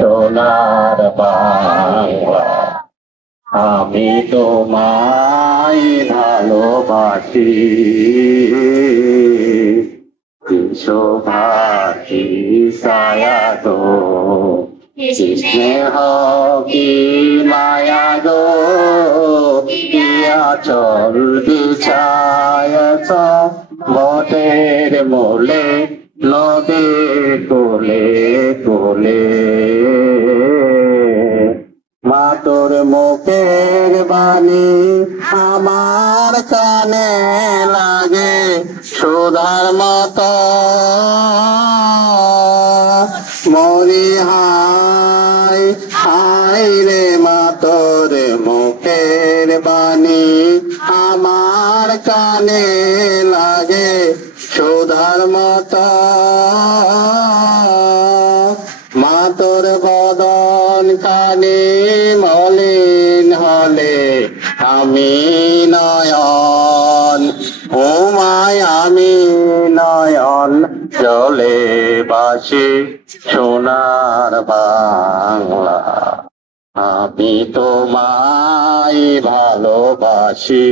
সোনার বাংলা। আমি তোমায় ভালোবাসি, শোভাকি ছায়া গো, স্নেহ কি মায়া গো, চল বিছায়াছ বটের মূলে, নদীর কোলে কোলে। মা তোর মুখের বাণী আমার কানে লাগে সুধার মতো, মরি হায় হায় রে মা তোর মুখের বাণী আমার কানে লাগে সুধার মতো। মা তোর বদন কানে মলিন হলে আমি নয়ন, ও মায় আমি নয়ন জলে বাসি সোনার বাংলা। আমি তোমায় ভালোবাসি।